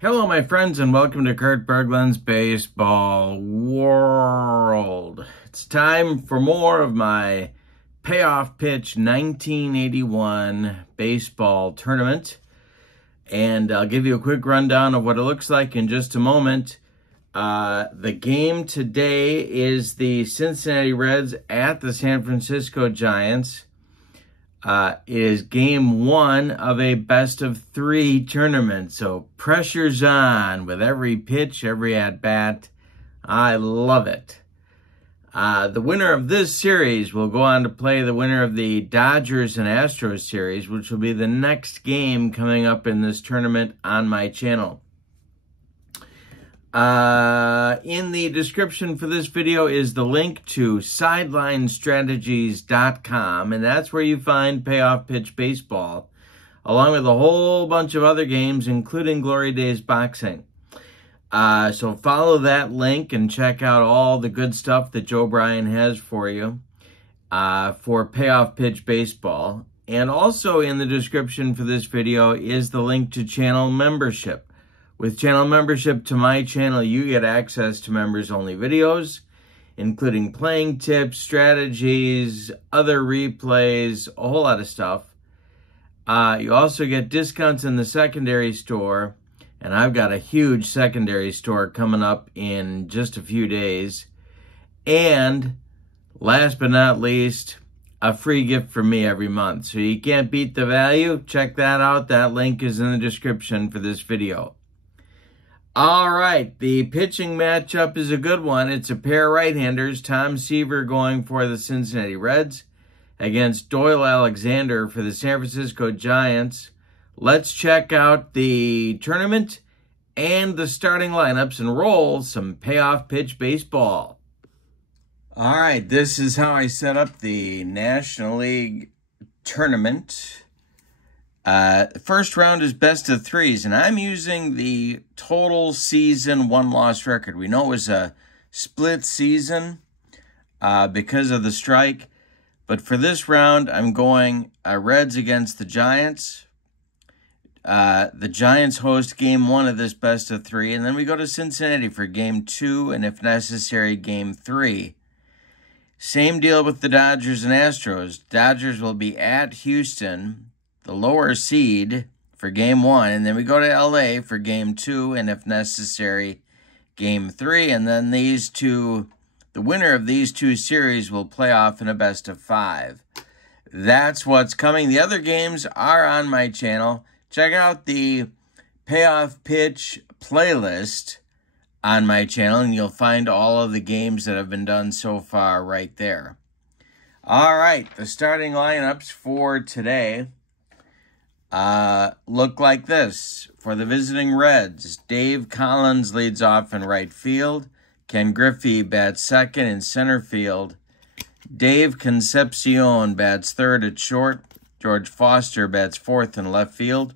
Hello, my friends, and welcome to Kurt Berglund's Baseball World. It's time for more of my Payoff Pitch 1981 baseball tournament, and I'll give you a quick rundown of what it looks like in just a moment. The game today is the Cincinnati Reds at the San Francisco Giants. It is game one of a best-of-3 tournament, so pressure's on with every pitch, every at-bat. I love it. The winner of this series will go on to play the winner of the Dodgers and Astros series, which will be the next game coming up in this tournament on my channel. In the description for this video is the link to sidelinestrategies.com, and that's where you find Payoff Pitch Baseball, along with a whole bunch of other games, including Glory Days Boxing. So follow that link and check out all the good stuff that Joe Bryan has for you for Payoff Pitch Baseball. And also in the description for this video is the link to channel membership. With channel membership to my channel, you get access to members-only videos, including playing tips, strategies, other replays, a whole lot of stuff. You also get discounts in the secondary store, and I've got a huge secondary store coming up in just a few days. And last but not least, a free gift from me every month. So you can't beat the value. Check that out. That link is in the description for this video. All right, the pitching matchup is a good one. It's a pair of right-handers, Tom Seaver going for the Cincinnati Reds against Doyle Alexander for the San Francisco Giants. Let's check out the tournament and the starting lineups and roll some Payoff Pitch Baseball. All right, this is how I set up the National League tournament. First round is best of threes, and I'm using the total season one-loss record. We know it was a split season because of the strike, but for this round, I'm going Reds against the Giants. The Giants host game one of this best of three, and then we go to Cincinnati for game two, and if necessary, game three. Same deal with the Dodgers and Astros. Dodgers will be at Houston, the lower seed, for game one, and then we go to LA for game two, and if necessary, game three, and then these two, the winner of these two series will play off in a best of five. That's what's coming. The other games are on my channel. Check out the Payoff Pitch playlist on my channel, and you'll find all of the games that have been done so far right there. All right, the starting lineups for today look like this. For the visiting Reds, Dave Collins leads off in right field. Ken Griffey bats second in center field. Dave Concepcion bats third at short. George Foster bats fourth in left field.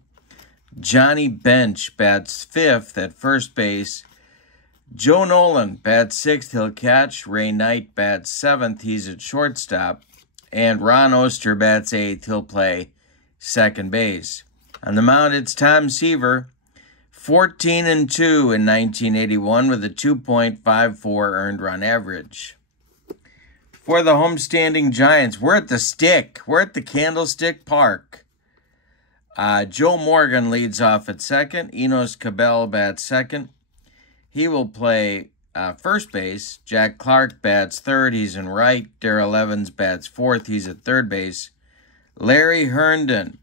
Johnny Bench bats fifth at first base. Joe Nolan bats sixth, he'll catch. Ray Knight bats seventh, he's at shortstop. And Ron Oster bats eighth, he'll play second base. On the mound, it's Tom Seaver, 14-2 in 1981 with a 2.54 earned run average. For the homestanding Giants, we're at the Stick. We're at the Candlestick Park. Joe Morgan leads off at second. Enos Cabell bats second. He will play first base. Jack Clark bats third. He's in right. Darrell Evans bats fourth. He's at third base. Larry Herndon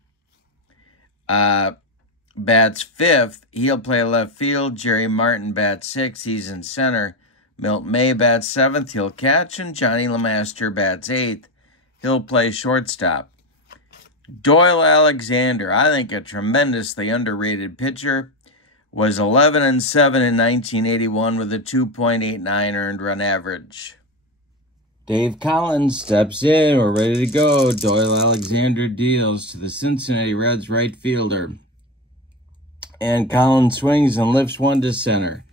bats fifth. He'll play left field. Jerry Martin bats sixth. He's in center. Milt May bats seventh. He'll catch. And Johnny LeMaster bats eighth. He'll play shortstop. Doyle Alexander, I think a tremendously underrated pitcher, was 11-7 in 1981 with a 2.89 earned run average. Dave Collins steps in. We're ready to go. Doyle Alexander deals to the Cincinnati Reds right fielder. And Collins swings and lifts one to center.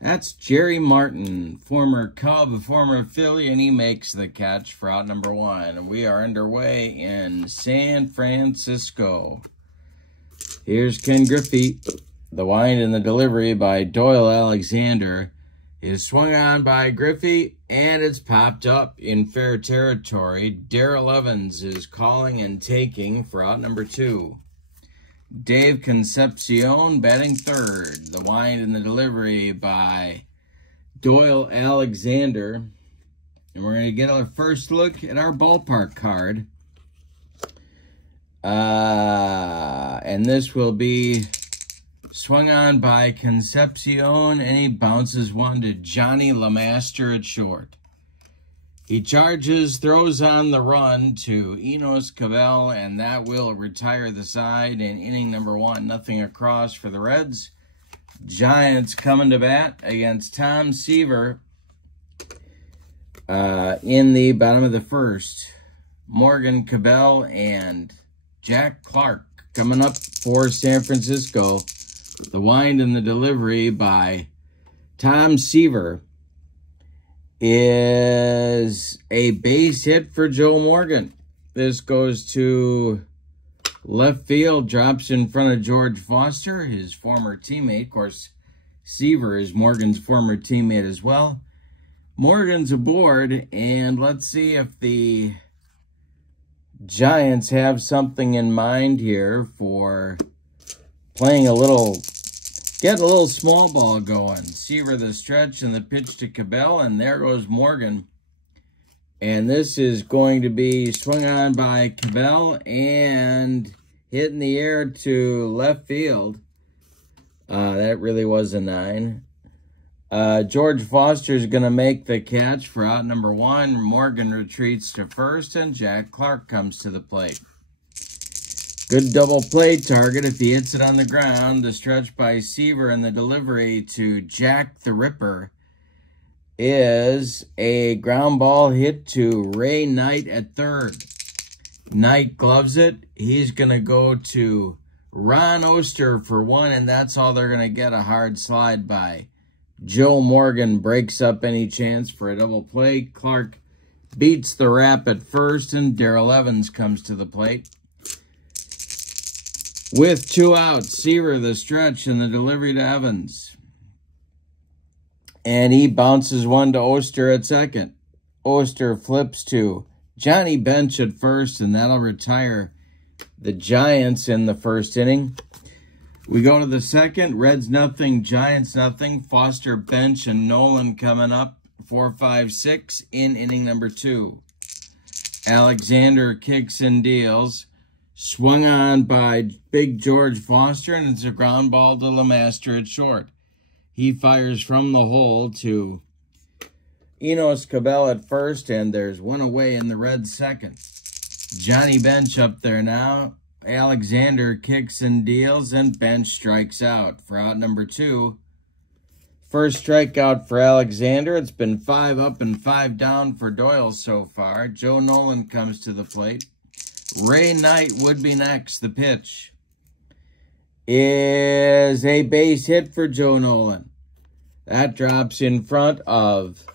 That's Jerry Martin, former Cub, former Philly, and he makes the catch for out number one. We are underway in San Francisco. Here's Ken Griffey. The wind and the delivery by Doyle Alexander is swung on by Griffey, and it's popped up in fair territory. Darrell Evans is calling and taking for out number 2. Dave Concepcion batting third. The wind and the delivery by Doyle Alexander. And we're going to get our first look at our ballpark card. And this will be swung on by Concepcion, and he bounces one to Johnny LeMaster at short. He charges, throws on the run to Enos Cabell, and that will retire the side in inning number 1. Nothing across for the Reds. Giants coming to bat against Tom Seaver in the bottom of the first. Morgan Cabell and Jack Clark coming up for San Francisco. The wind and the delivery by Tom Seaver is a base hit for Joe Morgan. This goes to left field, drops in front of George Foster, his former teammate. Of course, Seaver is Morgan's former teammate as well. Morgan's aboard, and let's see if the Giants have something in mind here for playing getting a little small ball going. Seaver the stretch and the pitch to Cabell, and there goes Morgan. And this is going to be swung on by Cabell and hit in the air to left field. That really was a 9. George Foster's going to make the catch for out number 1. Morgan retreats to first, and Jack Clark comes to the plate. Good double play target if he hits it on the ground. The stretch by Seaver and the delivery to Jack the Ripper is a ground ball hit to Ray Knight at third. Knight gloves it. He's going to go to Ron Oster for 1, and that's all they're going to get, a hard slide by Joe Morgan. Breaks up any chance for a double play. Clark beats the wrap at first, and Darrell Evans comes to the plate. With 2 outs, Seaver the stretch and the delivery to Evans. And he bounces one to Oster at second. Oster flips to Johnny Bench at first, and that'll retire the Giants in the first inning. We go to the second. Reds nothing, Giants nothing. Foster, Bench, and Nolan coming up. 4, 5, 6 in inning number 2. Alexander kicks and deals. Swung on by Big George Foster, and it's a ground ball to LeMaster at short. He fires from the hole to Enos Cabell at first, and there's one away in the Reds' second. Johnny Bench up there now. Alexander kicks and deals, and Bench strikes out for out number 2. First strikeout for Alexander. It's been 5 up and 5 down for Doyle so far. Joe Nolan comes to the plate. Ray Knight would be next. The pitch is a base hit for Joe Nolan. That drops in front of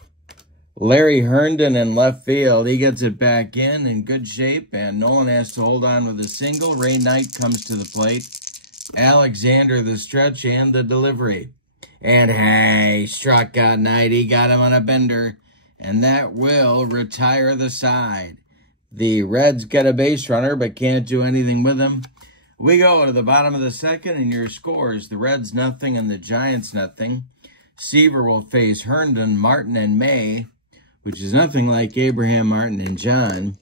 Larry Herndon in left field. He gets it back in good shape, and Nolan has to hold on with a single. Ray Knight comes to the plate. Alexander the stretch and the delivery. And hey, struck out Knight. He got him on a bender, and that will retire the side. The Reds get a base runner, but can't do anything with him. We go to the bottom of the second, and your scores: the Reds nothing and the Giants nothing. Seaver will face Herndon, Martin, and May, which is nothing like Abraham, Martin, and John,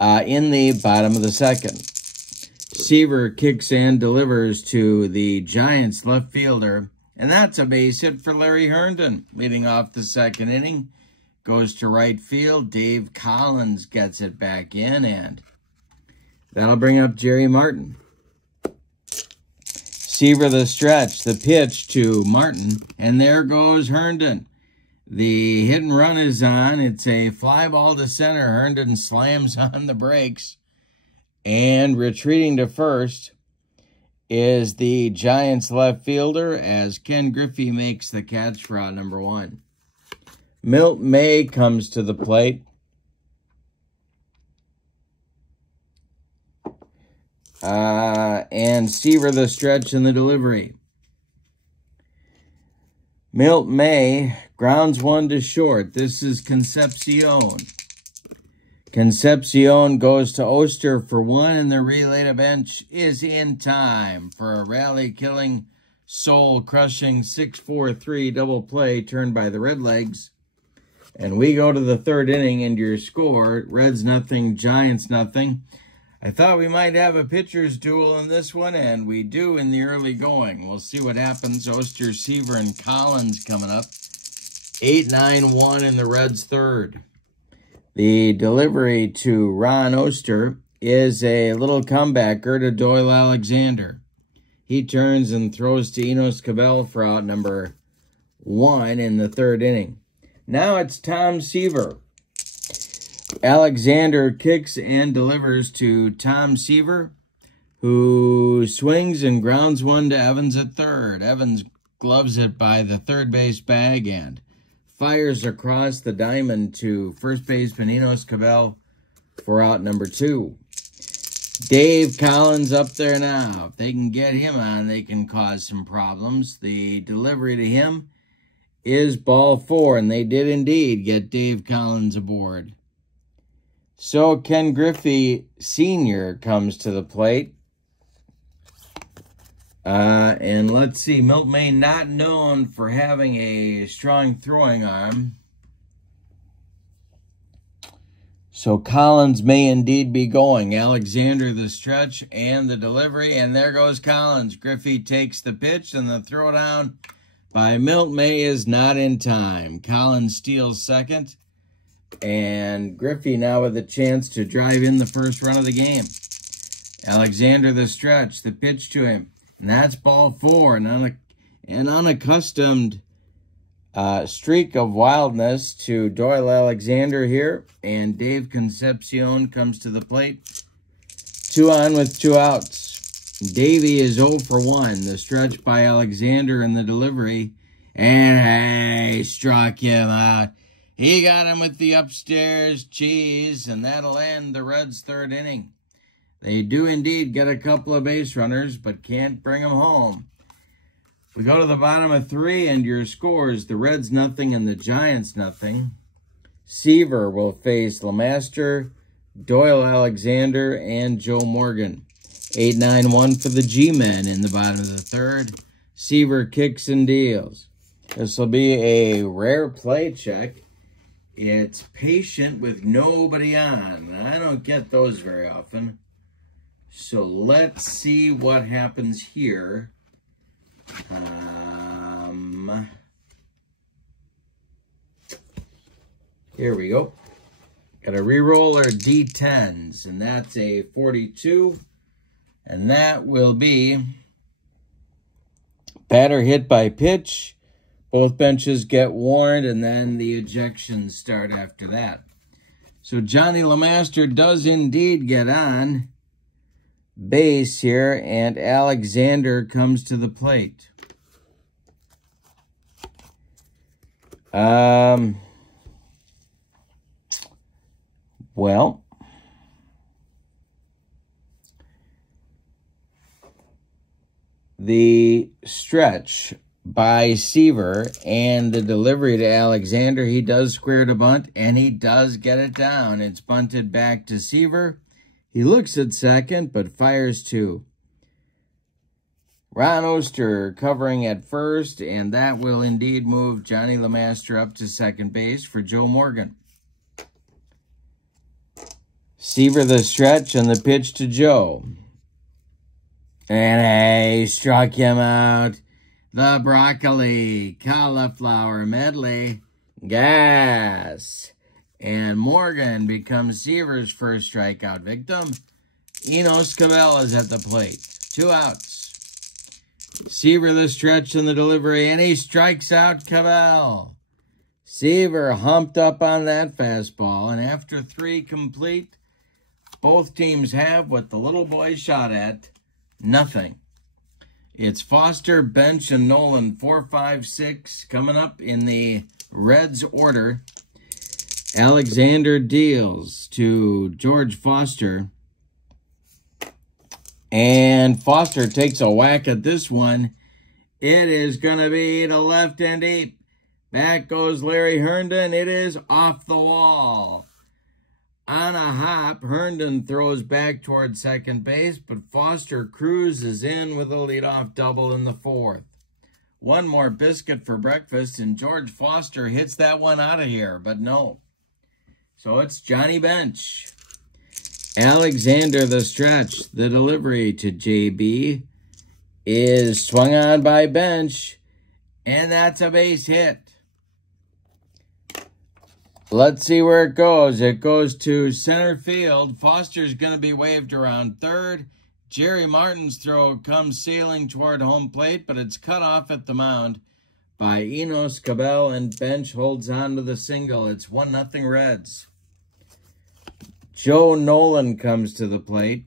in the bottom of the second. Seaver kicks and delivers to the Giants left fielder, and that's a base hit for Larry Herndon. Leading off the second inning, goes to right field. Dave Collins gets it back in, and that'll bring up Jerry Martin. Seaver the stretch, the pitch to Martin, and there goes Herndon. The hit and run is on. It's a fly ball to center. Herndon slams on the brakes, and retreating to first is the Giants left fielder as Ken Griffey makes the catch for out number 1. Milt May comes to the plate. And Seaver the stretch and the delivery. Milt May grounds one to short. This is Concepcion. Concepcion goes to Oster for one, and the relay to bench is in time for a rally-killing, soul-crushing 6-4-3 double play turned by the Redlegs. And we go to the third inning, and your score, Reds nothing, Giants nothing. I thought we might have a pitcher's duel in this one, and we do in the early going. We'll see what happens. Oster, Seaver, and Collins coming up. 8-9-1 in the Reds' third. The delivery to Ron Oster is a little comebacker to Doyle Alexander. He turns and throws to Enos Cabell for out number 1 in the third inning. Now it's Tom Seaver. Alexander kicks and delivers to Tom Seaver, who swings and grounds one to Evans at third. Evans gloves it by the third base bag and fires across the diamond to first baseman Enos Cabell for out number 2. Dave Collins up there now. If they can get him on, they can cause some problems. The delivery to him is ball 4, and they did indeed get Dave Collins aboard. So Ken Griffey Sr. comes to the plate. And let's see, Milt May not known for having a strong throwing arm. So Collins may indeed be going. Alexander the stretch and the delivery, and there goes Collins. Griffey takes the pitch, and the throwdown by Milt May is not in time. Collins steals second, and Griffey now with a chance to drive in the first run of the game. Alexander the stretch, the pitch to him. And that's ball 4, an unaccustomed streak of wildness to Doyle Alexander here. And Dave Concepcion comes to the plate. 2 on with 2 outs. Davey is 0 for 1. The stretch by Alexander in the delivery. And he struck him out. He got him with the upstairs cheese, and that'll end the Reds' third inning. They do indeed get a couple of base runners, but can't bring them home. We go to the bottom of 3, and your scores, the Reds nothing and the Giants nothing. Seaver will face LeMaster, Doyle Alexander, and Joe Morgan. 8-9-1 for the G-Men in the bottom of the third. Seaver kicks and deals. This will be a rare play check. It's patient with nobody on. I don't get those very often. So let's see what happens here. Here we go. Got a reroll our D10s, and that's a 42. And that will be batter hit by pitch. Both benches get warned, and then the ejections start after that. So Johnny LeMaster does indeed get on base here, and Alexander comes to the plate. Well, the stretch by Seaver and the delivery to Alexander, he does square to bunt, and he does get it down. It's bunted back to Seaver. He looks at second, but fires 2. Ron Oster covering at first, and that will indeed move Johnny LeMaster up to second base for Joe Morgan. Seaver the stretch and the pitch to Joe. And he struck him out. The broccoli cauliflower medley. Gas. And Morgan becomes Seaver's first strikeout victim. Enos Cabell is at the plate. 2 outs. Seaver the stretch and the delivery, and he strikes out Cabell. Seaver humped up on that fastball, and after 3 complete, both teams have what the little boy shot at, nothing. It's Foster, Bench, and Nolan, 4, 5, 6, coming up in the Reds order. Alexander deals to George Foster. And Foster takes a whack at this one. It is going to be to left and deep. Back goes Larry Herndon. It is off the wall. On a hop, Herndon throws back toward second base, but Foster cruises in with a leadoff double in the fourth. One more biscuit for breakfast, and George Foster hits that one out of here, but no. So it's Johnny Bench. Alexander the stretch. The delivery to JB is swung on by Bench, and that's a base hit. Let's see where it goes. It goes to center field. Foster's going to be waved around third. Jerry Martin's throw comes sailing toward home plate, but it's cut off at the mound by Enos Cabell, and Bench holds on to the single. It's 1-0 Reds. Joe Nolan comes to the plate,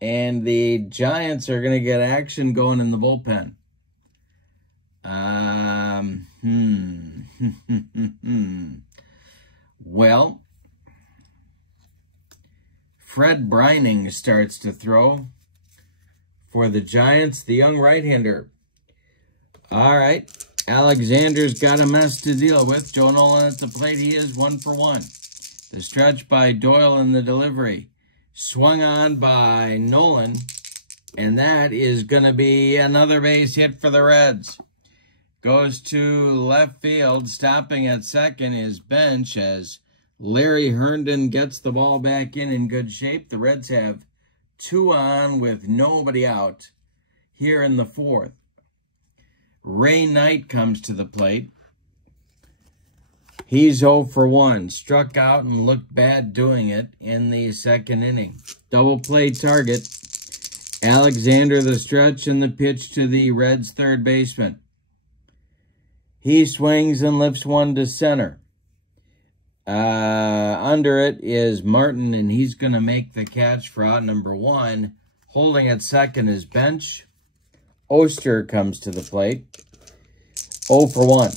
and the Giants are going to get action going in the bullpen. Well, Fred Brining starts to throw for the Giants, the young right-hander. All right, Alexander's got a mess to deal with. Joe Nolan at the plate. He is 1 for 1. The stretch by Doyle in the delivery. Swung on by Nolan, and that is going to be another base hit for the Reds. Goes to left field. Stopping at second is Bench as Larry Herndon gets the ball back in good shape. The Reds have 2 on with nobody out here in the fourth. Ray Knight comes to the plate. He's 0 for 1. Struck out and looked bad doing it in the second inning. Double play target. Alexander the stretch and the pitch to the Reds' third baseman. He swings and lifts one to center. Under it is Martin, and he's going to make the catch for out number 1. Holding at second is Bench. Oster comes to the plate. 0 for 1.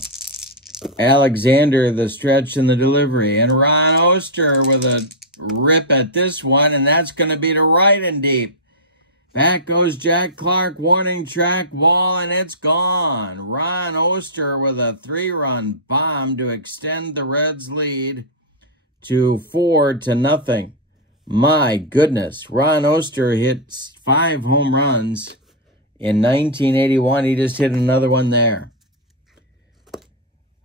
Alexander the stretch and the delivery. And Ron Oster with a rip at this one, and that's going to be to right and deep. Back goes Jack Clark, warning track wall, and it's gone. Ron Oster with a 3-run bomb to extend the Reds' lead to 4-0. My goodness, Ron Oster hit 5 home runs in 1981. He just hit another one there.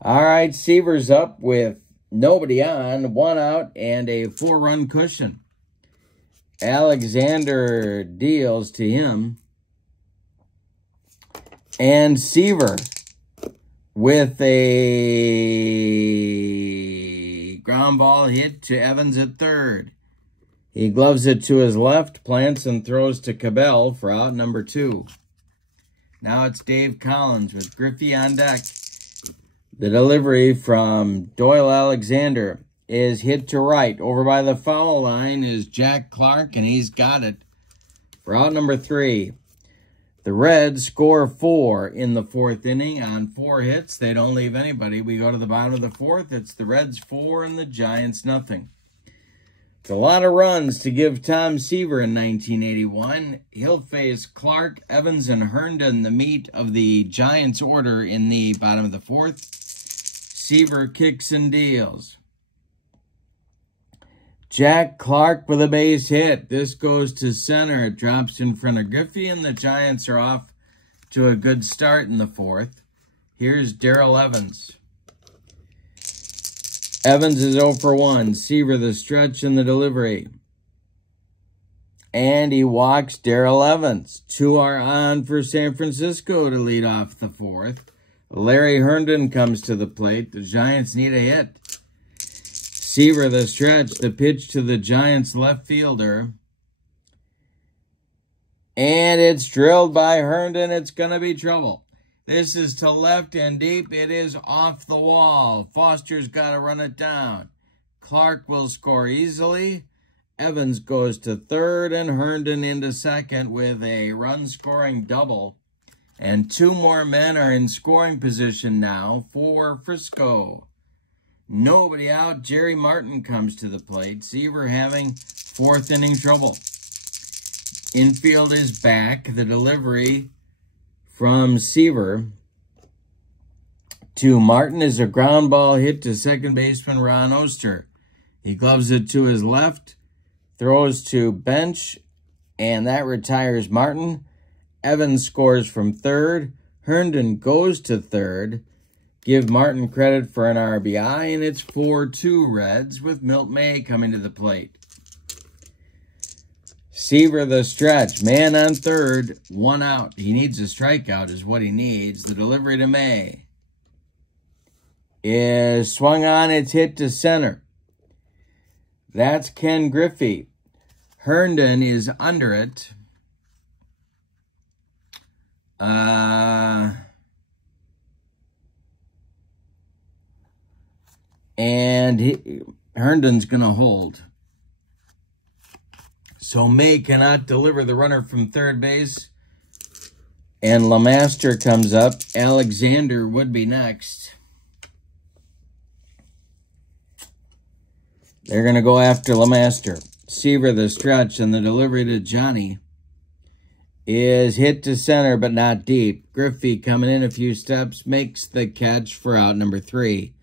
All right, Seaver's up with nobody on, 1 out, and a 4-run cushion. Alexander deals to him. And Seaver with a ground ball hit to Evans at third. He gloves it to his left, plants and throws to Cabell for out number 2. Now it's Dave Collins with Griffey on deck. The delivery from Doyle Alexander is hit to right. Over by the foul line is Jack Clark, and he's got it for out number 3. The Reds score 4 in the fourth inning on 4 hits. They don't leave anybody. We go to the bottom of the fourth. It's the Reds 4 and the Giants nothing. It's a lot of runs to give Tom Seaver in 1981. He'll face Clark, Evans, and Herndon, the meat of the Giants order in the bottom of the fourth. Seaver kicks and deals. Jack Clark with a base hit. This goes to center. It drops in front of Griffey, and the Giants are off to a good start in the fourth. Here's Darrell Evans. Evans is 0 for 1. Seaver the stretch and the delivery. And he walks Darrell Evans. 2 are on for San Francisco to lead off the fourth. Larry Herndon comes to the plate. The Giants need a hit. Seaver the stretch, the pitch to the Giants left fielder. And it's drilled by Herndon. It's going to be trouble. This is to left and deep. It is off the wall. Foster's got to run it down. Clark will score easily. Evans goes to third, and Herndon into second with a run-scoring double. And 2 more men are in scoring position now for Frisco. Nobody out. Jerry Martin comes to the plate. Seaver having 4th inning trouble. Infield is back. The delivery from Seaver to Martin is a ground ball hit to second baseman Ron Oster. He gloves it to his left, throws to bench, and that retires Martin. Evans scores from third. Herndon goes to third. Give Martin credit for an RBI, and it's 4-2 Reds with Milt May coming to the plate. Seaver the stretch. Man on third, 1 out. He needs a strikeout is what he needs. The delivery to May is swung on. It's hit to center. That's Ken Griffey. Herndon is under it. Herndon's going to hold. So May cannot deliver the runner from third base. And LeMaster comes up. Alexander would be next. They're going to go after LeMaster. Seaver the stretch, and the delivery to Johnny is hit to center, but not deep. Griffey coming in a few steps, makes the catch for out number 3.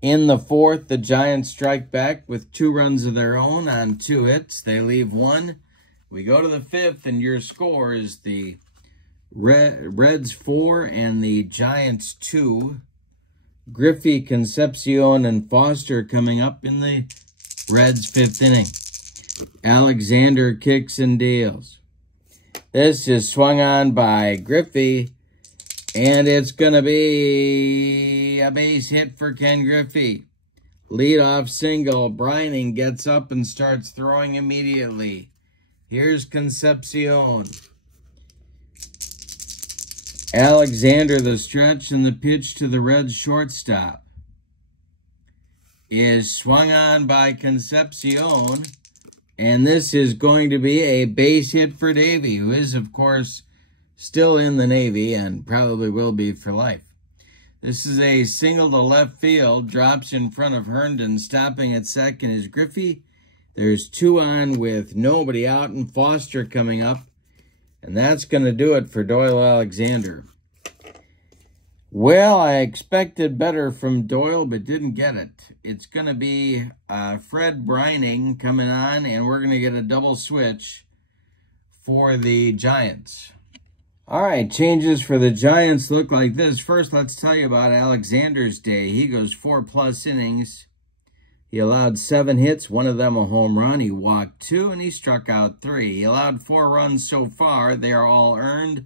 In the fourth, the Giants strike back with 2 runs of their own on 2 hits. They leave 1. We go to the 5th, and your score is the Reds 4 and the Giants 2. Griffey, Concepcion, and Foster coming up in the Reds' 5th inning. Alexander kicks and deals. This is swung on by Griffey, and it's going to be a base hit for Ken Griffey. Leadoff single. Brining gets up and starts throwing immediately. Here's Concepcion. Alexander the stretch, and the pitch to the Reds shortstop is swung on by Concepcion. And this is going to be a base hit for Davey, who is, of course, still in the Navy and probably will be for life. This is a single to left field, drops in front of Herndon. Stopping at second is Griffey. There's 2 on with nobody out, and Foster coming up. And that's going to do it for Doyle Alexander. Well, I expected better from Doyle, but didn't get it. It's going to be Fred Brining coming on, and we're going to get a double switch for the Giants. All right, changes for the Giants look like this. First, let's tell you about Alexander's day. He goes 4+ innings. He allowed 7 hits, 1 of them a home run. He walked 2, and he struck out 3. He allowed 4 runs so far. They are all earned.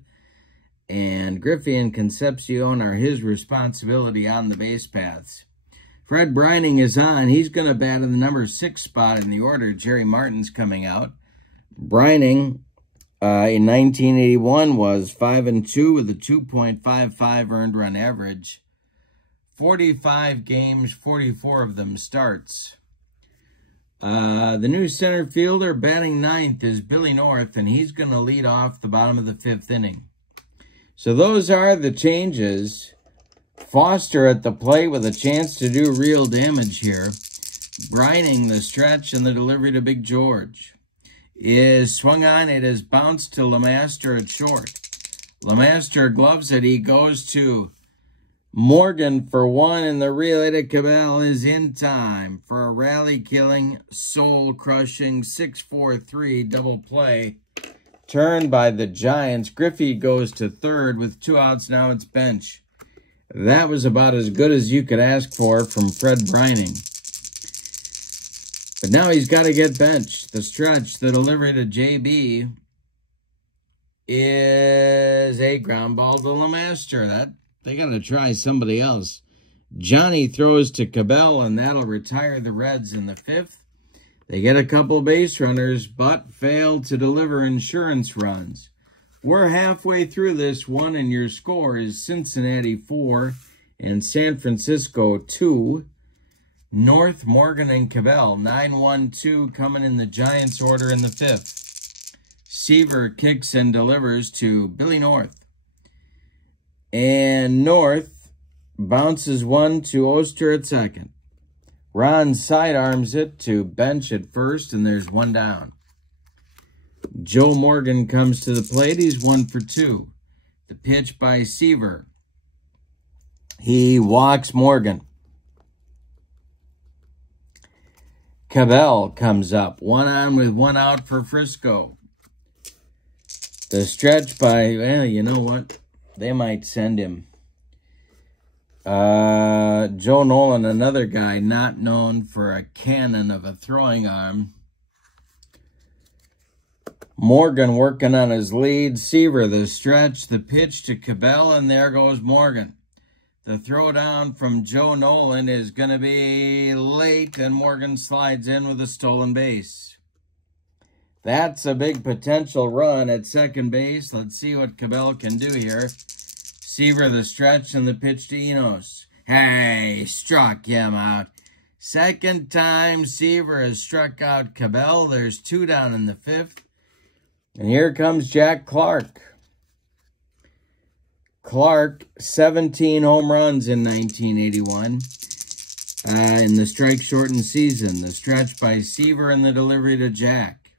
And Griffey and Concepcion are his responsibility on the base paths. Fred Brining is on. He's going to bat in the number 6 spot in the order. Jerry Martin's coming out. Brining in 1981 was 5-2 with a 2.55 earned run average. 45 games, 44 of them starts. The new center fielder batting 9th is Billy North, and he's going to lead off the bottom of the 5th inning. So those are the changes. Foster at the plate with a chance to do real damage here. Brining the stretch, and the delivery to Big George is swung on. It is bounced to LeMaster at short. LeMaster gloves it. He goes to Morgan for 1, and the relay to Cabell is in time for a rally-killing, soul-crushing 6-4-3 double play. Turned by the Giants. Griffey goes to third with 2 outs. Now it's bench. That was about as good as you could ask for from Fred Brining. But now he's got to get benched. The stretch, the delivery to JB is a ground ball to LeMaster. They got to try somebody else. Johnny throws to Cabell, and that'll retire the Reds in the 5th. They get a couple base runners, but fail to deliver insurance runs. We're halfway through this one, and your score is Cincinnati 4 and San Francisco 2. North, Morgan, and Cabell, 9-1-2 coming in the Giants order in the 5th. Seaver kicks and delivers to Billy North. And North bounces 1 to Oster at second. Ron sidearms it to bench at first, and there's 1 down. Joe Morgan comes to the plate. He's 1 for 2. The pitch by Seaver. He walks Morgan. Cabell comes up. 1 on with 1 out for Frisco. The stretch by, well, you know what? They might send him. Joe Nolan, another guy not known for a cannon of a throwing arm. Morgan working on his lead. Seaver, the stretch, the pitch to Cabell, and there goes Morgan. The throw down from Joe Nolan is going to be late, and Morgan slides in with a stolen base. That's a big potential run at second base. Let's see what Cabell can do here. Seaver, the stretch, and the pitch to Enos. Hey, struck him out. Second time Seaver has struck out Cabell. There's 2 down in the 5th. And here comes Jack Clark. Clark, 17 home runs in 1981 in the strike-shortened season. The stretch by Seaver and the delivery to Jack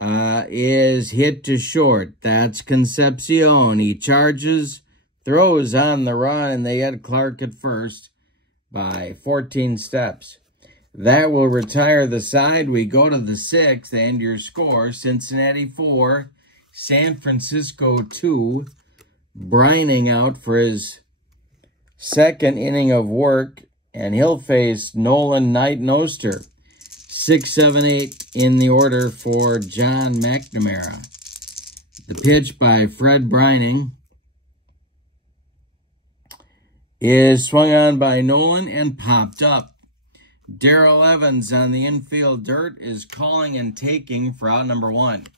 is hit to short. That's Concepcion. He charges, throws on the run, and they had Clark at first by 14 steps. That will retire the side. We go to the 6th, and your score, Cincinnati 4, San Francisco 2. Brining out for his second inning of work, and he'll face Nolan, Knight, and Oster. 6, 7, 8 in the order for John McNamara. The pitch by Fred Brining is swung on by Nolan and popped up. Darrell Evans on the infield dirt is calling and taking for out number 1.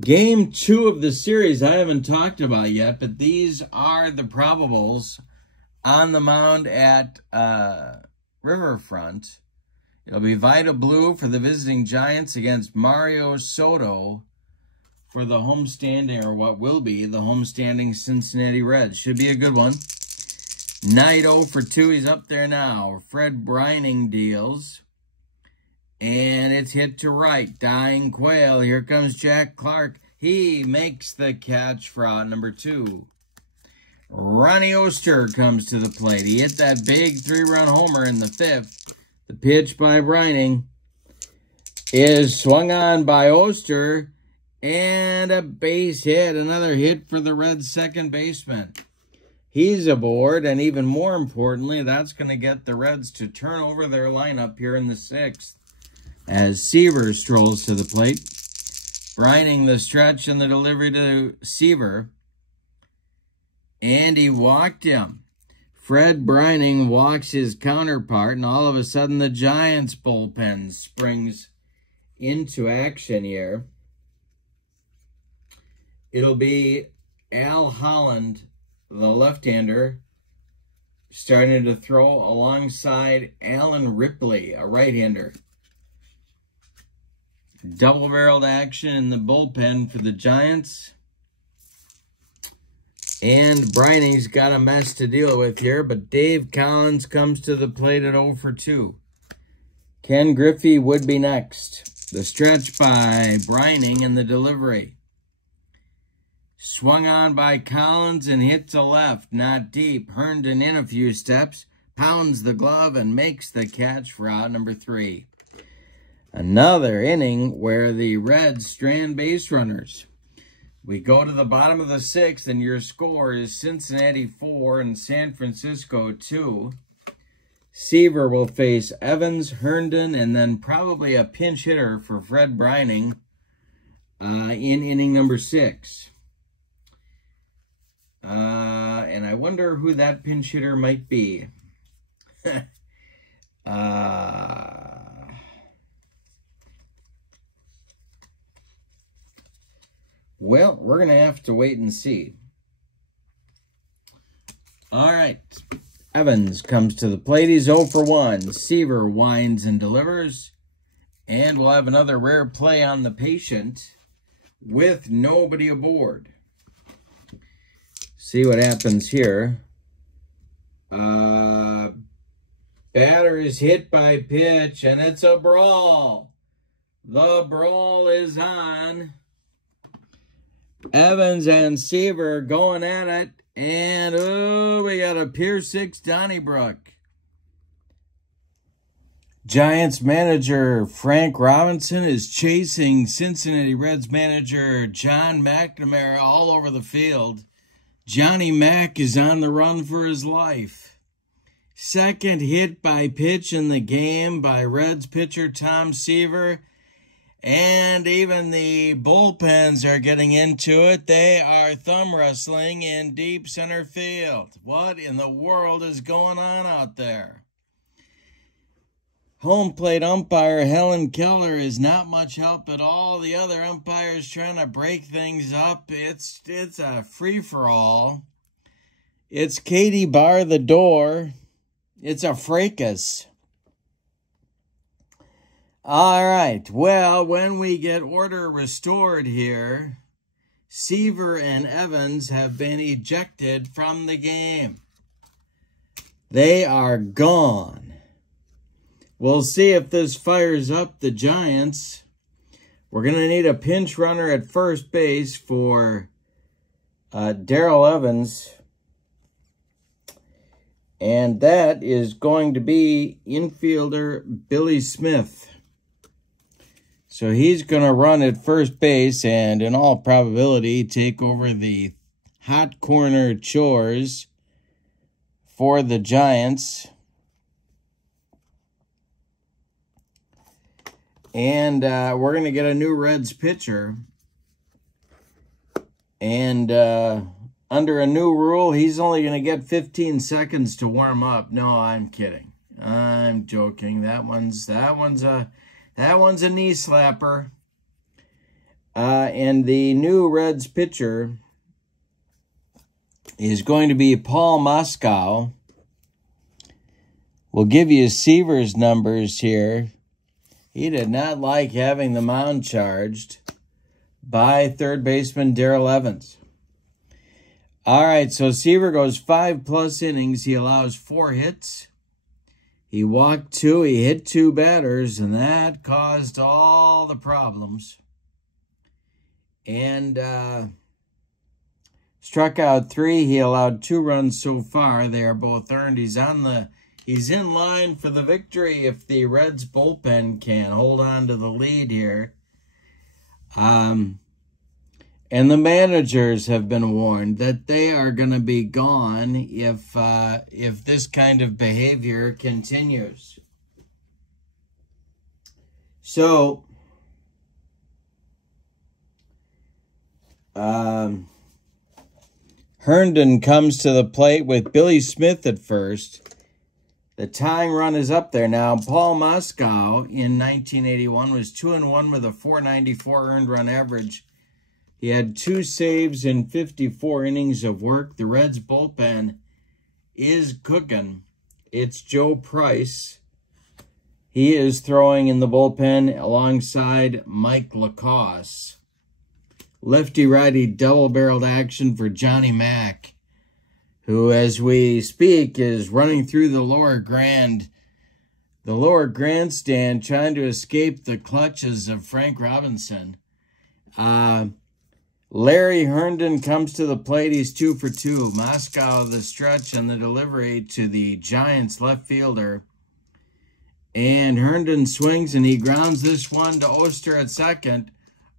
Game 2 of the series I haven't talked about yet, but these are the probables on the mound at Riverfront. It'll be Vida Blue for the visiting Giants against Mario Soto for the homestanding, or what will be the homestanding Cincinnati Reds. Should be a good one. Knight 0 for 2. He's up there now. Fred Brining deals. And it's hit to right. Dying Quail. Here comes Jack Clark. He makes the catch for out number 2. Ronnie Oster comes to the plate. He hit that big 3-run homer in the 5th. The pitch by Brining is swung on by Oster. And a base hit. Another hit for the Reds' second baseman. He's aboard. And even more importantly, that's going to get the Reds to turn over their lineup here in the 6th. As Seaver strolls to the plate. Brining the stretch and the delivery to Seaver. And he walked him. Fred Brining walks his counterpart, and all of a sudden the Giants bullpen springs into action here. It'll be Al Holland, the left-hander, starting to throw alongside Alan Ripley, a right-hander. Double-barreled action in the bullpen for the Giants. And Brining's got a mess to deal with here, but Dave Collins comes to the plate at 0 for 2. Ken Griffey would be next. The stretch by Brining and the delivery. Swung on by Collins and hit to left, not deep. Herndon in a few steps, pounds the glove and makes the catch for out number 3. Another inning where the Reds strand base runners. We go to the bottom of the 6th, and your score is Cincinnati 4 and San Francisco 2. Seaver will face Evans, Herndon, and then probably a pinch hitter for Fred Brining in inning number 6. And I wonder who that pinch hitter might be. Well, we're going to have to wait and see. All right. Evans comes to the plate. He's 0 for 1. Seaver winds and delivers. And we'll have another rare play on the patient with nobody aboard. See what happens here. Batter is hit by pitch, and it's a brawl. The brawl is on. Evans and Seaver going at it. And, oh, we got a Pier 6 Donnybrook. Giants manager Frank Robinson is chasing Cincinnati Reds manager John McNamara all over the field. Johnny Mac is on the run for his life. Second hit by pitch in the game by Reds pitcher Tom Seaver. And even the bullpens are getting into it. They are thumb wrestling in deep center field. What in the world is going on out there? Home plate umpire Helen Keller is not much help at all. The other umpires trying to break things up. It's a free-for-all. It's Katie bar the door. It's a fracas. All right. Well, when we get order restored here, Seaver and Evans have been ejected from the game. They are gone. We'll see if this fires up the Giants. We're going to need a pinch runner at first base for Darrell Evans. And that is going to be infielder Billy Smith. So he's going to run at first base and in all probability take over the hot corner chores for the Giants. And we're going to get a new Reds pitcher. And under a new rule, he's only going to get 15 seconds to warm up. No, I'm kidding. I'm joking. That one's a knee slapper. And the new Reds pitcher is going to be Paul Moskow. We'll give you Seaver's numbers here. He did not like having the mound charged by third baseman Darrell Evans. All right, so Seaver goes 5+ innings. He allows 4 hits. He walked 2. He hit 2 batters, and that caused all the problems. And struck out 3. He allowed 2 runs so far. They are both earned. He's in line for the victory if the Reds bullpen can hold on to the lead here. And the managers have been warned that they are going to be gone if this kind of behavior continues. So, Herndon comes to the plate with Billy Smith at first. The tying run is up there now. Paul Moskow in 1981 was 2-1 with a .494 earned run average. He had 2 saves in 54 innings of work. The Reds bullpen is cooking. It's Joe Price. He is throwing in the bullpen alongside Mike Lacoste. Lefty-righty double-barreled action for Johnny Mac, who, as we speak, is running through the lower grandstand, trying to escape the clutches of Frank Robinson. Larry Herndon comes to the plate. He's 2 for 2. Moskow the stretch and the delivery to the Giants left fielder. And Herndon swings and he grounds this one to Oster at second.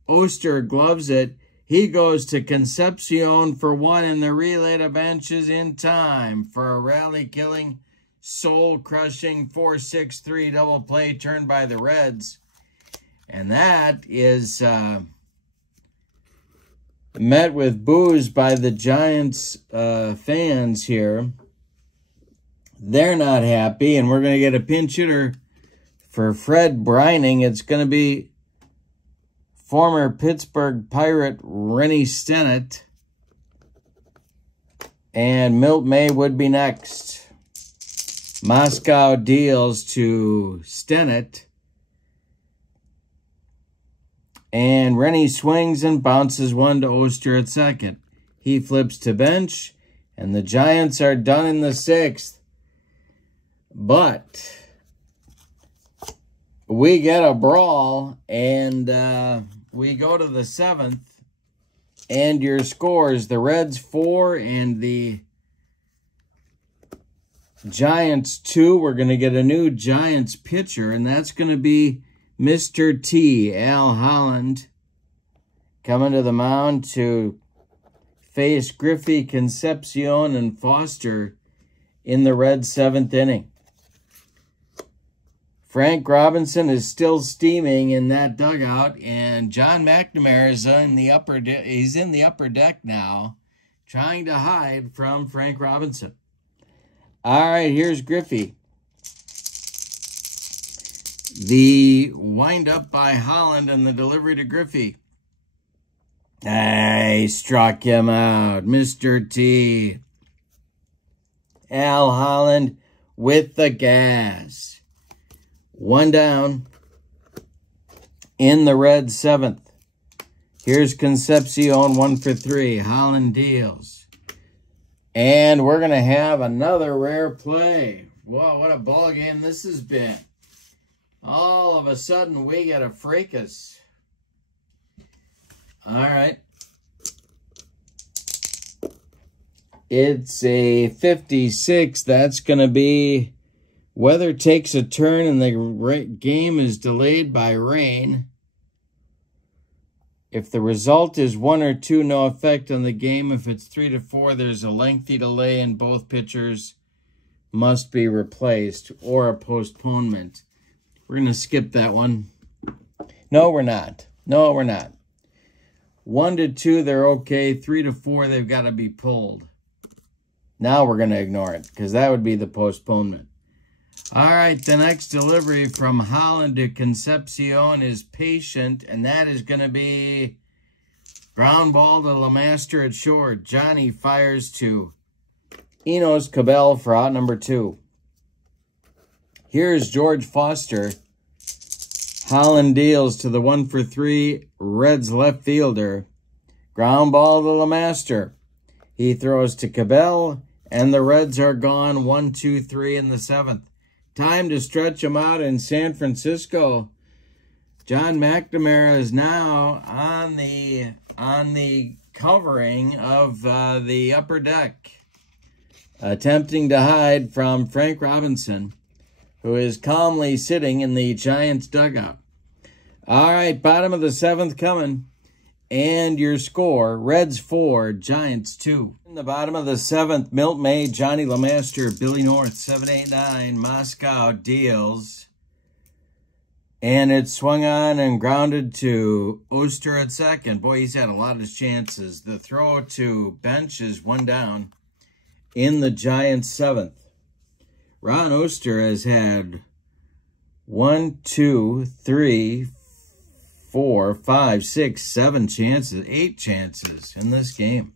Oster gloves it. He goes to Concepcion for 1, and the relay to bench is in time for a rally-killing, soul-crushing 4-6-3 double play turned by the Reds. And that is met with boos by the Giants fans here. They're not happy, and we're going to get a pinch hitter for Fred Brining. It's going to be former Pittsburgh Pirate Rennie Stennett. And Milt May would be next. Moskow deals to Stennett. And Rennie swings and bounces one to Oster at second. He flips to bench. And the Giants are done in the 6th. But we get a brawl. And we go to the 7th. And your scores, the Reds 4 and the Giants 2. We're going to get a new Giants pitcher, and that's going to be Mr. T, Al Holland, coming to the mound to face Griffey, Concepcion, and Foster in the Reds' 7th inning. Frank Robinson is still steaming in that dugout, and John McNamara is in the upper deck now, trying to hide from Frank Robinson. All right, here's Griffey. The wind-up by Holland and the delivery to Griffey. He struck him out, Mr. T. Al Holland with the gas. 1 down in the Reds' 7th. Here's Concepcion, 1 for 3. Holland deals. And we're going to have another rare play. Whoa, what a ball game this has been. All of a sudden, we get a fracas. All right. It's a 56. That's going to be weather takes a turn and the game is delayed by rain. If the result is 1 or 2, no effect on the game. If it's 3 to 4, there's a lengthy delay and both pitchers must be replaced or a postponement. We're going to skip that one. No, we're not. No, we're not. 1 to 2, they're okay. 3 to 4, they've got to be pulled. Now we're going to ignore it because that would be the postponement. All right, the next delivery from Holland to Concepcion is patient, and that is going to be ground ball to LeMaster at short. Johnny fires to Enos Cabell for out number 2. Here's George Foster. Holland deals to the 1 for 3 Reds left fielder. Ground ball to LeMaster. He throws to Cabell, and the Reds are gone 1, 2, 3 in the 7th. Time to stretch them out in San Francisco. John McNamara is now on the covering of the upper deck, attempting to hide from Frank Robinson, who is calmly sitting in the Giants dugout. All right, bottom of the 7th coming. And your score, Reds 4, Giants 2. In the bottom of the 7th, Milt May, Johnny LeMaster, Billy North, 7-8-9. Moscow deals. And it's swung on and grounded to Oster at second. Boy, he's had a lot of chances. The throw to Bench is 1 down in the Giants' 7th. Ron Oster has had 1, 2, 3, 4, 5, 6, 7 chances, 8 chances in this game.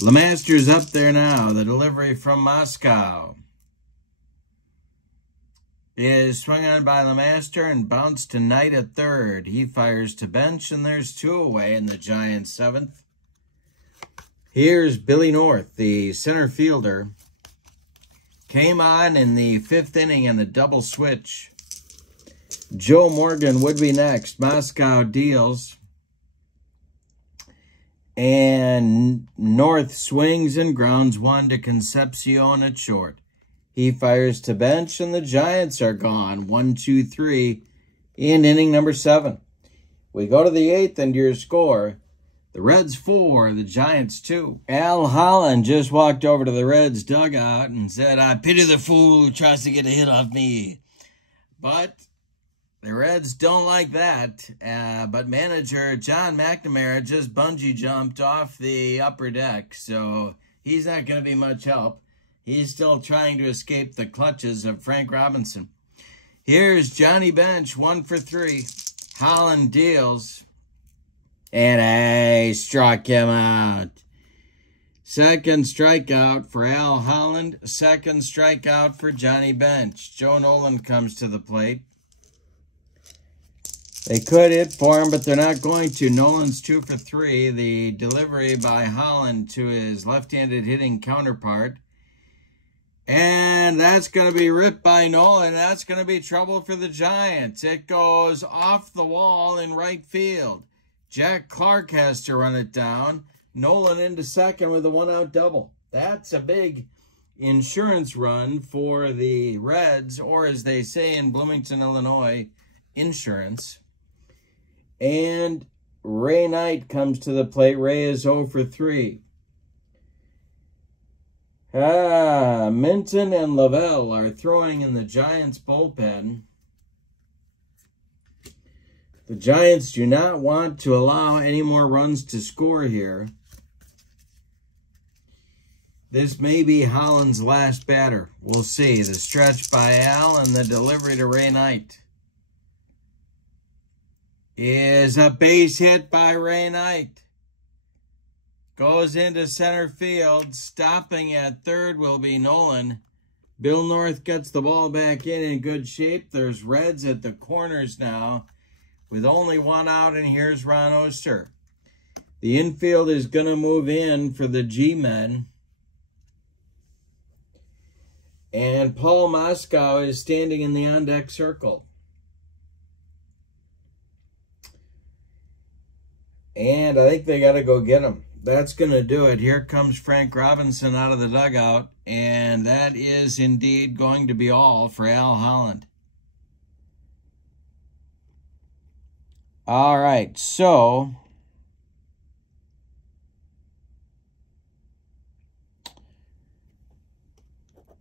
LeMaster's up there now. The delivery from Moscow is swung on by LeMaster and bounced to Knight at third. He fires to Bench, and there's 2 away in the Giants' 7th. Here's Billy North, the center fielder. Came on in the 5th inning in the double switch. Joe Morgan would be next. Moscow deals. And North swings and grounds 1 to Concepcion at short. He fires to Bench, and the Giants are gone. 1, 2, 3 in inning number 7. We go to the 8th, and your score, the Reds 4, the Giants 2. Al Holland just walked over to the Reds dugout and said, "I pity the fool who tries to get a hit off me." But the Reds don't like that, but manager John McNamara just bungee jumped off the upper deck, so he's not going to be much help. He's still trying to escape the clutches of Frank Robinson. Here's Johnny Bench, 1 for 3. Holland deals, and he struck him out. Second strikeout for Al Holland, second strikeout for Johnny Bench. Joe Nolan comes to the plate. They could hit for him, but they're not going to. Nolan's 2 for 3. The delivery by Holland to his left-handed hitting counterpart. And that's going to be ripped by Nolan. That's going to be trouble for the Giants. It goes off the wall in right field. Jack Clark has to run it down. Nolan into second with a 1-out double. That's a big insurance run for the Reds, or as they say in Bloomington, Illinois, insurance. And Ray Knight comes to the plate. Ray is 0 for 3. Minton and Lavelle are throwing in the Giants bullpen. The Giants do not want to allow any more runs to score here. This may be Holland's last batter. We'll see. The stretch by Al and the delivery to Ray Knight is a base hit by Ray Knight. Goes into center field. Stopping at third will be Nolan. Bill North gets the ball back in good shape. There's Reds at the corners now with only 1 out, and here's Ron Oster. The infield is going to move in for the G-men. And Paul Moscow is standing in the on-deck circle. And I think they got to go get him. That's going to do it. Here comes Frank Robinson out of the dugout. And that is indeed going to be all for Al Holland. All right, so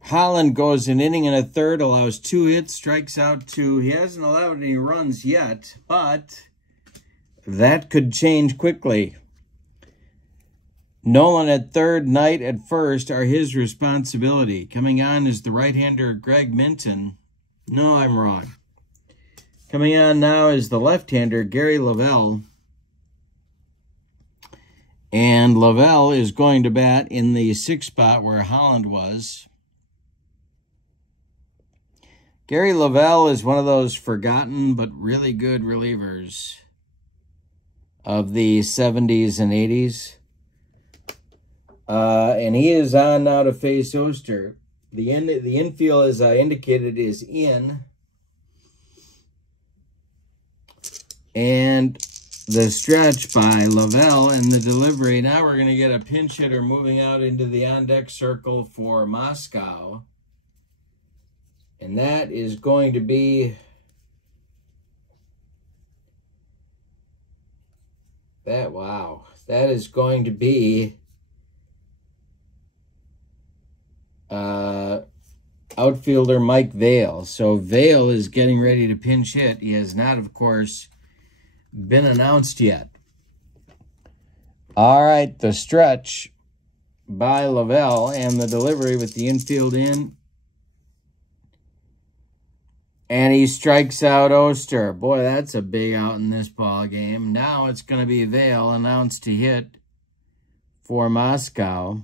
Holland goes an inning and a third, allows 2 hits, strikes out 2. He hasn't allowed any runs yet, but that could change quickly. Nolan at third, Knight at first are his responsibility. Coming on is the right-hander Greg Minton. No, I'm wrong. Coming on now is the left-hander Gary Lavelle. And Lavelle is going to bat in the 6th spot where Holland was. Gary Lavelle is one of those forgotten but really good relievers of the 70s and 80s. And he is on now to face Oster. The infield, as I indicated, is in. And the stretch by Lavelle and the delivery. Now we're going to get a pinch hitter moving out into the on-deck circle for Moscow. And that is going to be... Wow. That is going to be... outfielder Mike Vail. So Vail is getting ready to pinch hit. He has not, of course, been announced yet. All right, the stretch by Lavelle and the delivery with the infield in. And he strikes out Oster. Boy, that's a big out in this ball game. Now it's going to be Vail announced to hit for Moscow.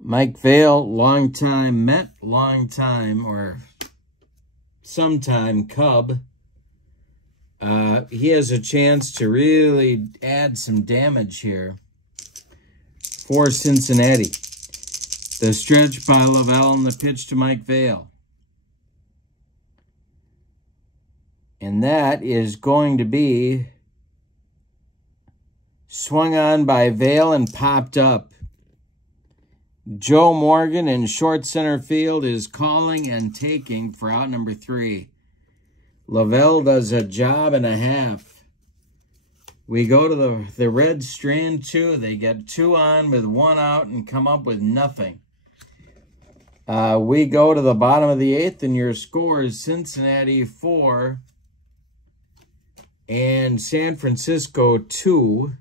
Mike Vail, long-time Met, long-time or sometime Cub. He has a chance to really add some damage here for Cincinnati. The stretch by Lavelle and the pitch to Mike Vail. And that is going to be swung on by Vail and popped up. Joe Morgan in short center field is calling and taking for out number 3. Lavelle does a job and a half. We go to the Reds strand 2. They get 2 on with 1 out and come up with nothing. We go to the bottom of the 8th, and your score is Cincinnati 4 and San Francisco 2.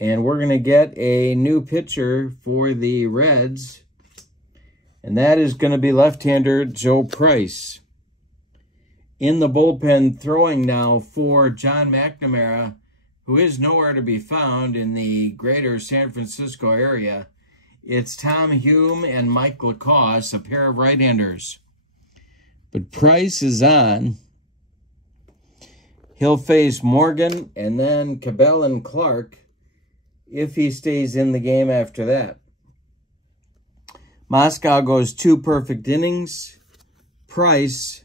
And we're going to get a new pitcher for the Reds. And that is going to be left-hander Joe Price. In the bullpen throwing now for John McNamara, who is nowhere to be found in the greater San Francisco area. It's Tom Hume and Mike Lacoste, a pair of right-handers. But Price is on. He'll face Morgan and then Cabell and Clark if he stays in the game after that. Moscow goes 2 perfect innings. Price,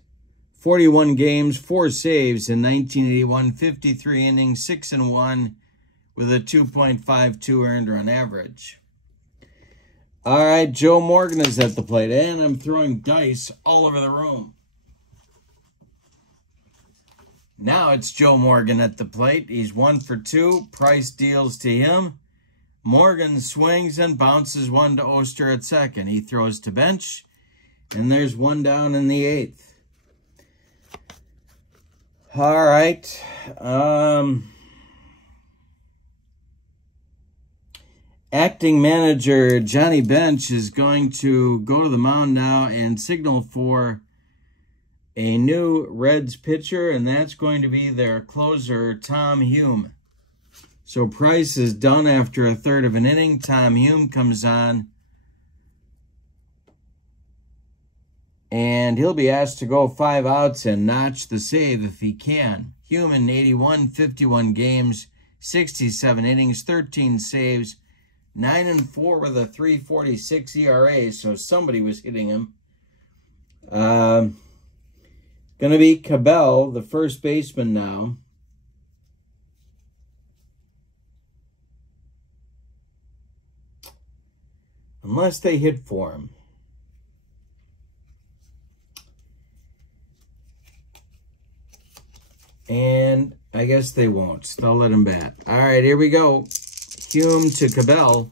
41 games, 4 saves in 1981, 53 innings, 6-1 with a 2.52 earned run average. All right, Joe Morgan is at the plate, and I'm throwing dice all over the room. Now it's Joe Morgan at the plate. He's 1 for 2. Price deals to him. Morgan swings and bounces one to Oster at second. He throws to bench, and there's one down in the 8th. All right. Acting manager Johnny Bench is going to go to the mound now and signal for a new Reds pitcher, and that's going to be their closer, Tom Hume. So Price is done after a third of an inning. Tom Hume comes on, and he'll be asked to go 5 outs and notch the save if he can. Hume in 81, 51 games, 67 innings, 13 saves, 9-4 with a 3.46 ERA, so somebody was hitting him. Going to be Cabell, the first baseman now. Unless they hit for him. And I guess they won't. They'll let him bat. All right, here we go. Hume to Cabell.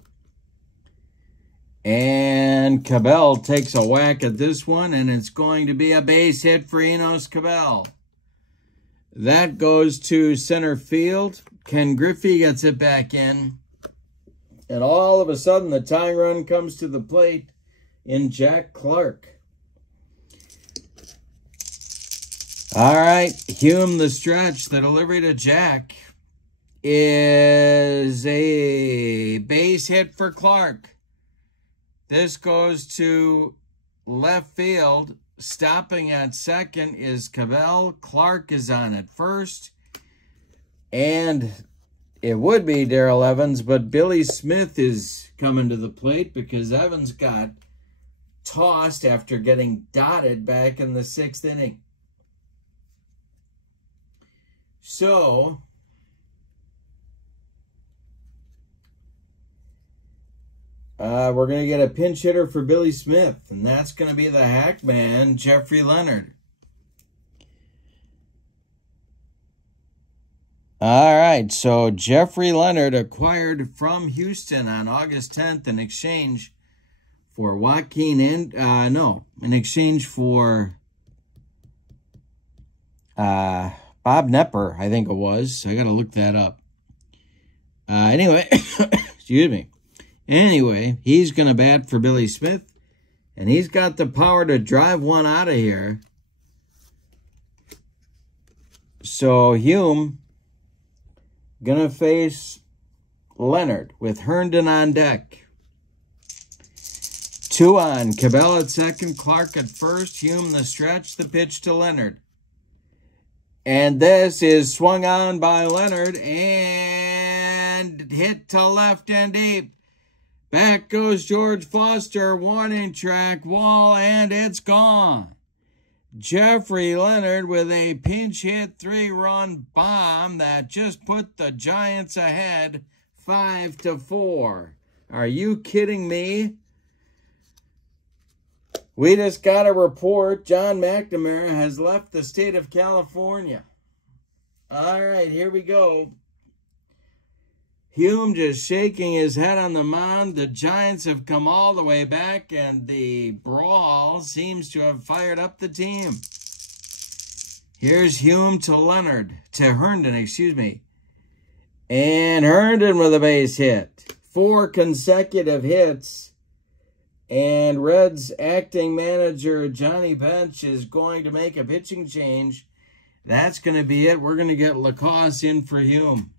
And Cabell takes a whack at this one, and it's going to be a base hit for Enos Cabell. That goes to center field. Ken Griffey gets it back in. And all of a sudden, the tying run comes to the plate in Jack Clark. All right, Hume the stretch. The delivery to Jack is a base hit for Clark. This goes to left field. Stopping at second is Cabell. Clark is on at first. And it would be Darrell Evans, but Billy Smith is coming to the plate because Evans got tossed after getting dotted back in the 6th inning. So we're going to get a pinch hitter for Billy Smith, and that's going to be the hack man, Jeffrey Leonard. All right, so Jeffrey Leonard acquired from Houston on August 10th in exchange for in exchange for Bob Nepper, I think it was. So I got to look that up. Anyway, excuse me. Anyway, he's going to bat for Billy Smith, and he's got the power to drive one out of here. So Hume going to face Leonard with Herndon on deck. 2 on. Cabell at second, Clark at first. Hume the stretch, the pitch to Leonard. And this is swung on by Leonard and hit to left and deep. Back goes George Foster, warning track, wall, and it's gone. Jeffrey Leonard with a pinch hit 3-run bomb that just put the Giants ahead 5-4. Are you kidding me? We just got a report. John McNamara has left the state of California. All right, here we go. Hume just shaking his head on the mound. The Giants have come all the way back, and the brawl seems to have fired up the team. Here's Hume to Herndon, excuse me. And Herndon with a base hit. 4 consecutive hits. And Reds acting manager Johnny Bench is going to make a pitching change. That's going to be it. We're going to get Lacoste in for Hume.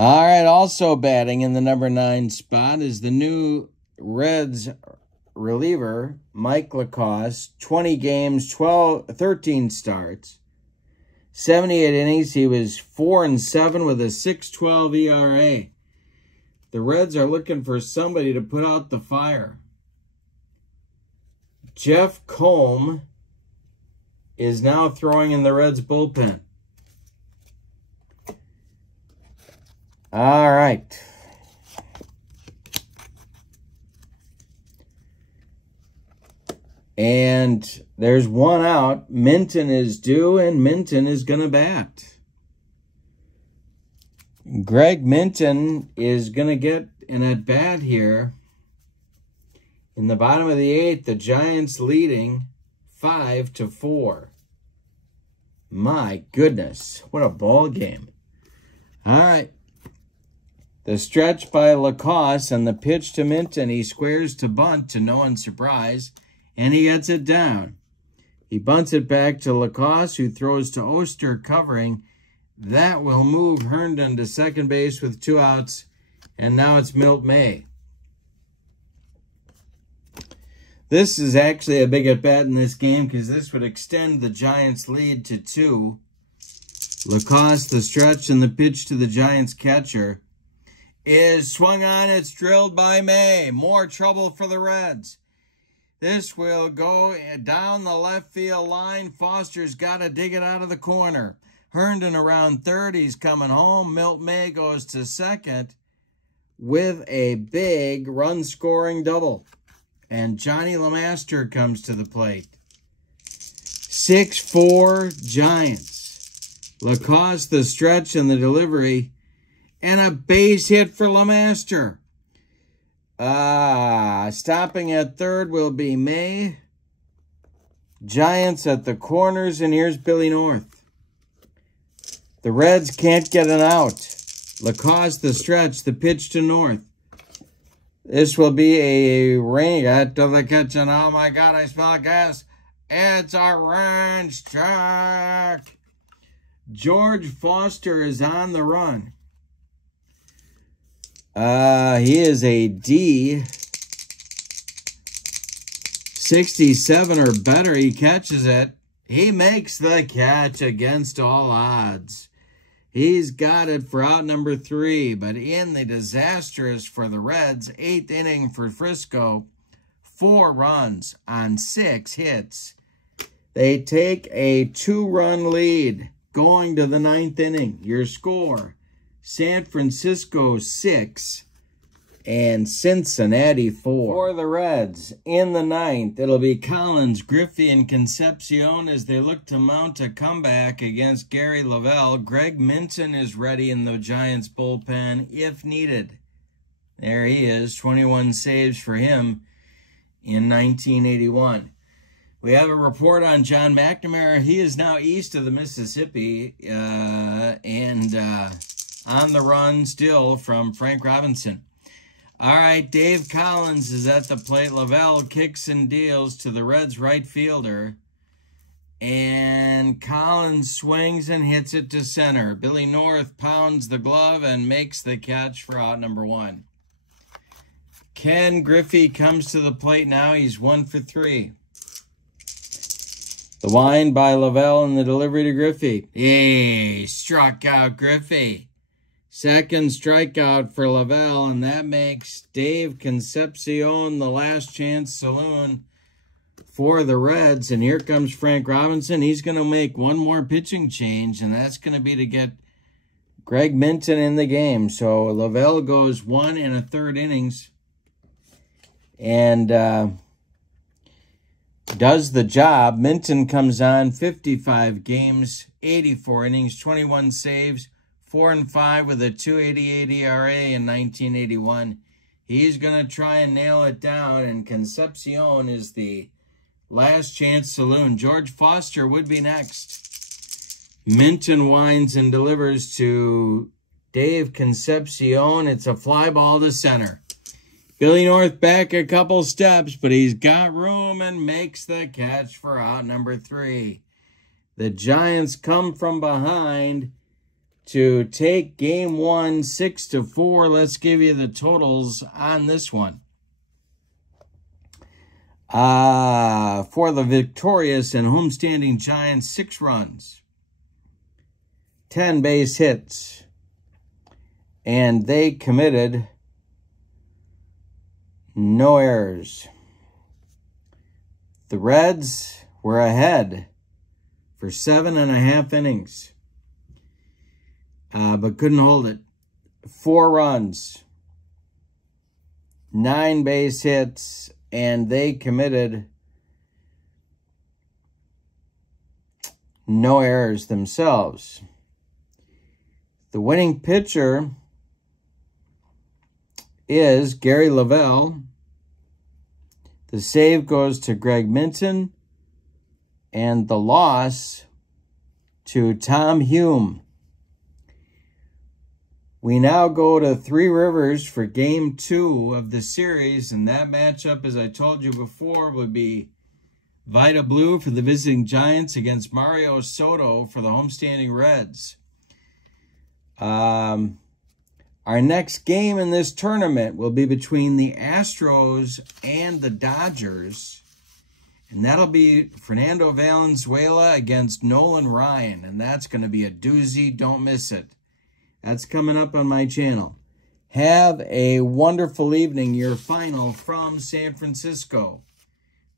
All right, also batting in the number 9 spot is the new Reds reliever, Mike Lacoste. 20 games, 13 starts, 78 innings. He was 4-7 with a 6.12 ERA. The Reds are looking for somebody to put out the fire. Jeff Combe is now throwing in the Reds bullpen. All right. And there's one out. Minton is due, and Minton is going to bat. Greg Minton is going to get an at-bat here. In the bottom of the 8th, the Giants leading 5-4. My goodness, what a ball game. All right. The stretch by Lacoste and the pitch to Minton. He squares to bunt to no one's surprise, and he gets it down. He bunts it back to Lacoste, who throws to Oster covering. That will move Herndon to second base with 2 outs, and now it's Milt May. This is actually a big at-bat in this game because this would extend the Giants' lead to 2. Lacoste, the stretch, and the pitch to the Giants' catcher is swung on. It's drilled by May. More trouble for the Reds. This will go down the left field line. Foster's got to dig it out of the corner. Herndon around third. He's coming home. Milt May goes to second with a big run-scoring double. And Johnny LeMaster comes to the plate. 6-4 Giants. Lacoste, the stretch, and the delivery. And a base hit for LeMaster. Stopping at third will be May. Giants at the corners, and here's Billy North. The Reds can't get an out. Lacoste, the stretch, the pitch to North. This will be a rain at the kitchen. Oh my God, I smell gas. It's a ranch check. George Foster is on the run. He is a D. 67 or better. He catches it. He makes the catch against all odds. He's got it for out number 3, but in the disastrous for the Reds 8th inning for Frisco, 4 runs on 6 hits. They take a 2-run lead going to the 9th inning. Your score, San Francisco 6 and Cincinnati 4. For the Reds, in the 9th, it'll be Collins, Griffey, and Concepcion as they look to mount a comeback against Gary Lavelle. Greg Minton is ready in the Giants bullpen if needed. There he is, 21 saves for him in 1981. We have a report on John McNamara. He is now east of the Mississippi and on the run still from Frank Robinson. All right, Dave Collins is at the plate. Lavelle kicks and deals to the Reds right fielder. And Collins swings and hits it to center. Billy North pounds the glove and makes the catch for out number 1. Ken Griffey comes to the plate now. He's 1 for 3. The wind by Lavelle and the delivery to Griffey. Yay, struck out Griffey. Second strikeout for Lavelle, and that makes Dave Concepcion the last chance saloon for the Reds. And here comes Frank Robinson. He's going to make one more pitching change, and that's going to be to get Greg Minton in the game. So Lavelle goes 1 1/3 innings and does the job. Minton comes on 55 games, 84 innings, 21 saves, 4-5 with a 2.88 ERA in 1981. He's going to try and nail it down, and Concepcion is the last chance saloon. George Foster would be next. Minton winds and delivers to Dave Concepcion. It's a fly ball to center. Billy North back a couple steps, but he's got room and makes the catch for out number 3. The Giants come from behind to take game 1 6-4. Let's give you the totals on this one. For the victorious and homestanding Giants, 6 runs, 10 base hits, and they committed no errors. The Reds were ahead for 7.5 innings, but couldn't hold it. 4 runs, 9 base hits, and they committed no errors themselves. The winning pitcher is Gary Lavelle. The save goes to Greg Minton, and the loss to Tom Hume. We now go to Three Rivers for Game 2 of the series, and that matchup, as I told you before, would be Vita Blue for the visiting Giants against Mario Soto for the homestanding Reds. Our next game in this tournament will be between the Astros and the Dodgers, and that'll be Fernando Valenzuela against Nolan Ryan, and that's going to be a doozy. Don't miss it. That's coming up on my channel. Have a wonderful evening. Your final from San Francisco.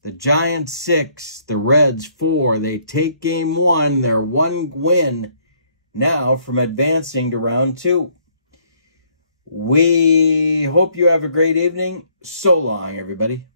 The Giants 6, the Reds 4. They take Game 1. They're 1 win now from advancing to round 2. We hope you have a great evening. So long, everybody.